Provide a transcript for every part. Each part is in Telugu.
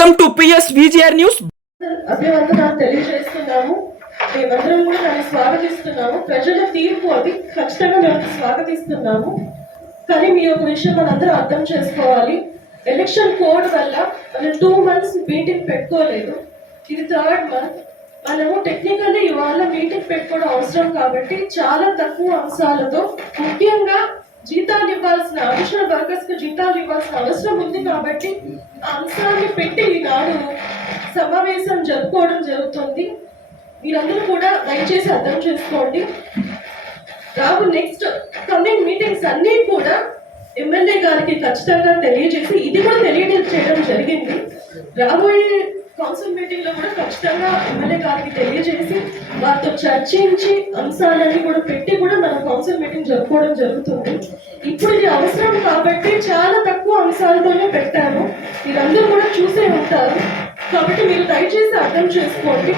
Welcome to PSVGR news. అభివందనాలు తెలియజేస్తున్నాము. మేమందరం కూడా దాన్ని స్వాగతిస్తున్నాము. ప్రజల తీర్పు అది ఖచ్చితంగా మేము స్వాగతిస్తున్నాము. కానీ మీ ఒక విషయం మనందరూ అర్థం చేసుకోవాలి. ఎలక్షన్ కోడ్ వల్ల మనం 2 months మీటింగ్ పెట్టుకోలేదు. ఇది 3rd month. మనము టెక్నికల్లీ ఇవాళ మీటింగ్ పెట్టుకోవడం అవసరం కాబట్టి చాలా తక్కువ అంశాలతో, ముఖ్యంగా జీతాలు ఇవ్వాల్సిన అడిషనల్ వర్కర్స్ కు జీతాలు ఇవ్వాల్సిన అవసరం ఉంది కాబట్టి ఆ అంశాన్ని పెట్టి ఈనాడు సమావేశం జరుపుకోవడం జరుగుతుంది. మీరందరూ కూడా దయచేసి అర్థం చేసుకోండి. రాబు నెక్స్ట్ కమింగ్ మీటింగ్స్ అన్నీ కూడా ఎమ్మెల్యే గారికి ఖచ్చితంగా తెలియజేసి ఇది కూడా తెలియజేయడం జరిగింది. రాబోయే కౌన్సిల్ మీటింగ్ లో కూడా ఖచ్చితంగా ఎమ్మెల్యే గారికి తెలియజేసి వారితో చర్చించి అంశాలన్నీ కూడా పెట్టి కూడా మనం కౌన్సిల్ మీటింగ్ జరుపుకోవడం జరుగుతుంది. ఇప్పుడు ఇది అవసరం కాబట్టి చాలా తక్కువ అంశాలతోనే పెట్టాము. మీరందరూ కూడా చూసే ఉంటారు కాబట్టి మీరు దయచేసి అర్థం చేసుకోండి.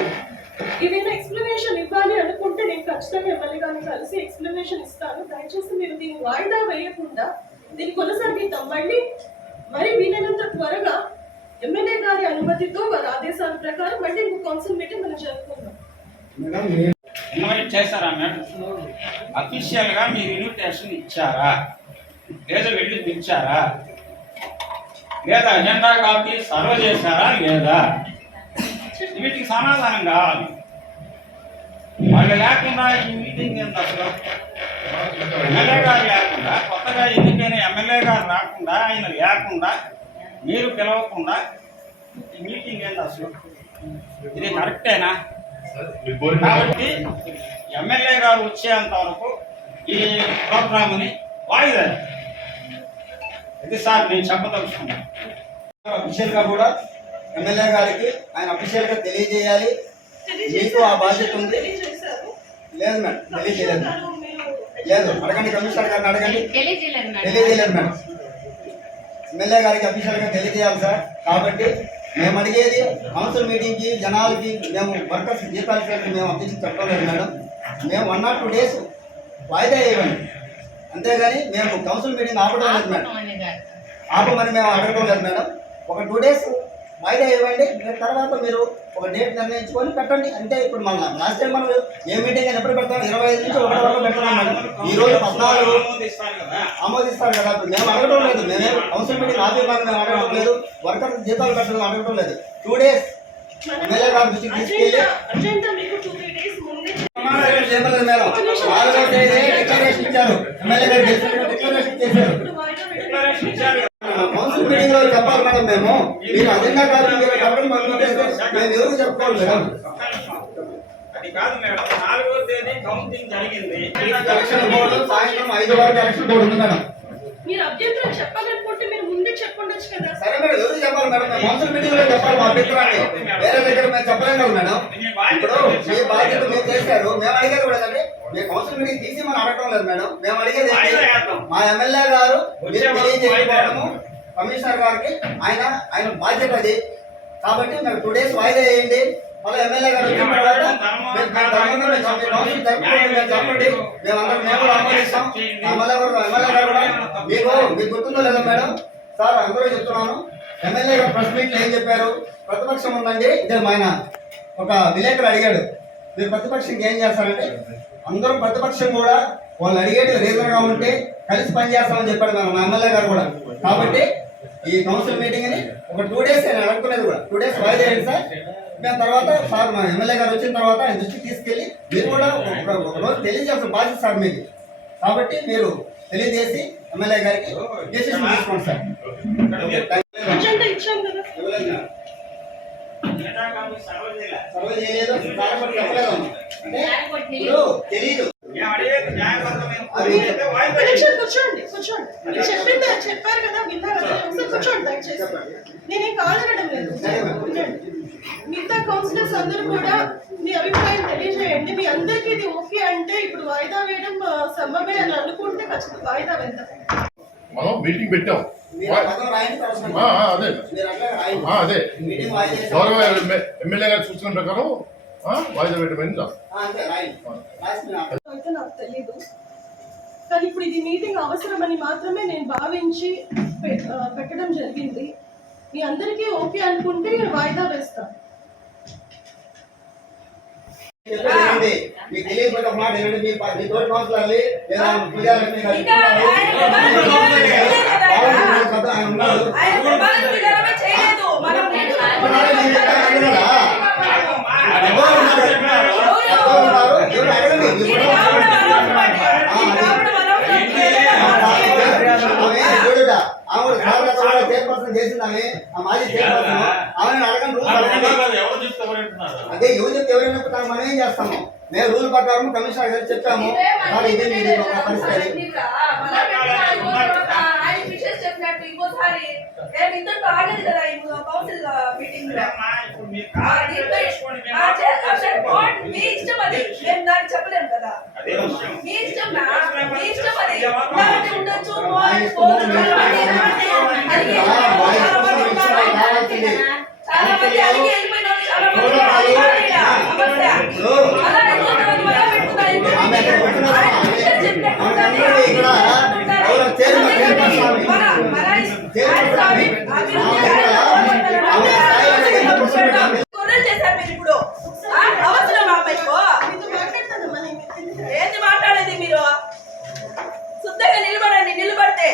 ఏదైనా ఎక్స్ప్లెనేషన్ ఇవ్వాలి అనుకుంటే నేను ఖచ్చితంగా ఎమ్మెల్యే గారిని కలిసి ఎక్స్ప్లెనేషన్ ఇస్తాను. దయచేసి మీరు దీన్ని వాయిదా వేయకుండా దీన్ని కొనసాగిద్దాం. మరి వీలైనంత త్వరగా ఎమ్మెల్యే గారి అనుమతితో వారి ఆదేశాల ప్రకారం మళ్ళీ ఇంకో కౌన్సిల్ మీటింగ్ మనం జరుపుకుందాం. ఇన్వైట్ చేశారా మేడం? అఫీషియల్ గా మీరు ఇన్విటేషన్ ఇచ్చారా లేదా వెళ్ళి పిలిచారా లేదా అజెండా కాపీ సర్వ్ చేశారా లేదా? వీటికి సమాధానం కావాలి. వాళ్ళు లేకుండా ఈ మీటింగ్ ఎంత అసలు? ఎమ్మెల్యే గారు లేకుండా, కొత్తగా ఎన్నికైన ఎమ్మెల్యే గారు రాకుండా, ఆయన లేకుండా, మీరు పిలవకుండా ఈ మీటింగ్ ఏంటి అసలు? ఇది కరెక్టేనా? కాబట్టి ఎమ్మెల్యే గారు వచ్చేంత వరకు ఈ ప్రోగ్రామ్ని వాయిదా. ఇది సార్ నేను చెప్పదలుచుకున్నాను. అఫీషియల్గా కూడా ఎమ్మెల్యే గారికి ఆయన అఫీషియల్గా తెలియజేయాలి. మీకు ఆ బాధ్యత ఉంది. లేదు మేడం, తెలియజేయలేదు. లేదు, అడగండి కమిషనర్ గారిని అడగండి. తెలియజేయలేదు మేడం. ఎమ్మెల్యే గారికి అఫీషియల్గా తెలియజేయాలి సార్. కాబట్టి మేము అడిగేది కౌన్సిల్ మీటింగ్కి జనాలకి మేము వర్కర్స్ జీతాలు చేసి మేము అఫీషియల్ చెప్పలేదు మేడం. మేము 1 or 2 days వాయిదా ఇవ్వండి, అంతేగాని మేము కౌన్సిల్ మీటింగ్ ఆపడం లేదు మేడం. ఆపమని మేము అడగడం లేదు మేడం. ఒక 2 days వాయిదా ఇవ్వండి. తర్వాత మీరు ఒక డేట్ నిర్ణయించుకొని పెట్టండి. అంటే ఇప్పుడు మన లాస్ట్ టైం మనం ఏ మీటింగ్ అని ఎప్పుడు పెడతాం? 25 నుంచి 1 వరకు పెడుతున్నాం మేడం. ఈ రోజు 14 ఆమోదిస్తారు కదా. మేము అడగడం లేదు. మేమే కౌన్సిల్ మీటింగ్ ఆపేమని మేము అడగడం లేదు. వర్కర్స్ జీతాలు పెట్టడం అడగడం లేదు. 2 days ఎమ్మెల్యే గారు దృష్టికి తీసుకెళ్ళి మేడం 4వ తేదీ డిక్లరేషన్ ఇచ్చారు. ఎమ్మెల్యే గారు డిక్లరేషన్ చేశారు. కౌన్సిల్ మీటింగ్ లో చెప్పాలి మేడం. మేము మీరు అజెండా కాదు మేము ఎవరు చెప్పుకోవాలి మేడం. అది కాదు మేడం, 4వ తేదీ కౌంటింగ్ జరిగింది. ఎలక్షన్ బోర్డు సాయంత్రం 5 వరకు ఎలక్షన్ బోర్డు ఉంది మేడం. మీరు అభ్యంతరం చెప్పాలనుకుంటే మీరు ముందే చెప్పండొచ్చు కదా. సరే మేడం, ఎవరు చెప్పాలి మేడం? మేము కౌన్సిల్ మీటింగ్ లో చెప్పాలి మా అభ్యంతరాన్ని. వేరే దగ్గర మేము చెప్పలేం కదా మేడం. ఇప్పుడు మీ బాధ్యత మీరు చేశారు. మేము అడిగేది కూడా ఏంటంటే మేము కౌన్సిల్ మీటింగ్ తీసి మనం అడగడం లేదు మేడం. మేము అడిగేది మా ఎమ్మెల్యే గారు తెలియజేయకపోవడము కమిషనర్ గారికి ఆయన బాధ్యత అది. కాబట్టి మేము 2 days వాయిదా వేయండి. మళ్ళీ ఎమ్మెల్యే గారు వచ్చిన తర్వాత చెప్పండి. మేమందరం మేము కూడా ఆమోదిస్తాం. ఎమ్మెల్యే గారు కూడా మీకు గుర్తుందో లేదా మేడం? సార్ అందరూ చెప్తున్నాను. ఎమ్మెల్యే గారు ప్రెస్ మీట్లో ఏం చెప్పారు? ప్రతిపక్షం ఉందండి. ఇదే ఆయన ఒక విలేకరు అడిగాడు, మీరు ప్రతిపక్షంకి ఏం చేస్తారంటే అందరూ ప్రతిపక్షం కూడా వాళ్ళు అడిగేది రీజన్గా ఉంటే కలిసి పనిచేస్తామని చెప్పాడు మా ఎమ్మెల్యే గారు కూడా. కాబట్టి ఈ కౌన్సిల్ మీటింగ్ ని ఒక 2 days నేను అడుగుతున్నది కూడా 2 days వాయిదా వేయండి సార్. మేము తర్వాత సార్ మా ఎమ్మెల్యే గారు వచ్చిన తర్వాత ఆయన దృష్టికి తీసుకెళ్ళి మీరు కూడా ఒక రోజు తెలియజేసిన బాధ్యత సార్ మీకు. కాబట్టి మీరు తెలియజేసి ఎమ్మెల్యే గారికి డెసిషన్ తీసుకోండి సార్. తెలీదు చెప్పారు కదా, విన్నారు కదా. కూర్చోండి దయచేసి. నేనేం కాదనడం లేదు. మిగతా కౌన్సిలర్స్ అందరూ కూడా మీ అభిప్రాయం తెలియజేయండి. మీ అందరికీ ఇది ఓకే అంటే ఇప్పుడు వాయిదా వేయడం సమ్మమే అని అనుకుంటే ఖచ్చితంగా వాయిదా వేద్దాం. మనం మీటింగ్ పెట్టాం. అదే గౌరవ ఎమ్మెల్యే గారి సూచన ప్రకారం వాయిదా పెట్టమని అయితే నాకు తెలీదు. కానీ ఇప్పుడు ఇది మీటింగ్ అవసరమని మాత్రమే నేను భావించి పెట్టడం జరిగింది. మీ అందరికీ ఓకే అనుకుంటే వాయిదా వేస్తాం. చెప్పండి, మీకు తెలియకపోతే ఒక మాట ఏంటంటే మీ తోటి కౌన్సిలర్లు లేదా పూజారి గారు ఇంకా ఆయన ప్రమాణ స్వీకారమే చేయలేదు కదా ఆయన. ఆయన ఉన్నారు. ఆయన ప్రమాణ స్వీకారమే చేయలేదు. మనం నేను ఎవరు అడగండి. ఇది రావడం అనవసరం. ఇది రావడం అనవసరం. ఆమె చైర్పర్సన్ చేసిందని ఆ మాజీ చైర్పర్సన్ ఆమెను అడగండి, రూల్స్ అడగండి. అదే ఎవరు చెప్తే ఎవరైనా చెప్తారు, మనం ఏం చేస్తాము? మేము రూల్ ప్రకారం కమిషనర్ గారు చెప్పాము, సార్ ఇది మీది ఒక పరిస్థితి. ఆయన విషయం చెప్పినట్టు ఇంకోసారి నేను ఇంతటితో ఆగదు కదా ఈ కౌన్సిల్ మీటింగ్ లో. మీ ఇష్టం అది, మేము దాన్ని చెప్పలేము కదా. మీ ఇష్టం మీ ఇష్టం అది. ఇలాంటి ఉండొచ్చు, చాలా మంది అడిగి వెళ్ళిపోయిన వాళ్ళు చాలా మంది ఉన్నారు ఈడ. సమస్య అలా ఎంతమంది వల్ల పెట్టుకున్నారు ఇప్పుడు. ఆయన విషయం చెప్పినట్టు ఉండాలి. గొర్రెలు చేశారు మీరు ఇప్పుడు. అవసరం అమ్మాయికో ఏంటి మాట్లాడేది మీరు? శుద్ధంగా నిలబడండి. నిలబడితే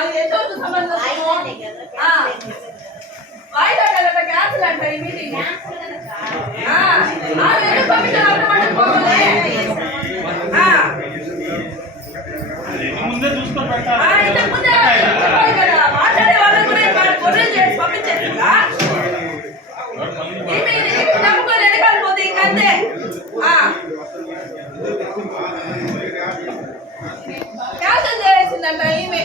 అది ఎంతవరకు సంబంధం? వాయిదా కదా క్యాన్సిల్ అంట ఈ మీటింగ్. కమిషన్ ఆటోమేటిక్ పోవాలి. ముందే చూసుకొని ఇంతకు ముందే చెప్పాలి కదా. మాట్లాడే వాళ్ళని కూడా గొర్రెలు చేసి పంపించేస్తుందా? నమ్ముకొని వెనకాలిపోతే ఇంకంతే. క్యాన్సిల్ చేసిందంట ఈమె.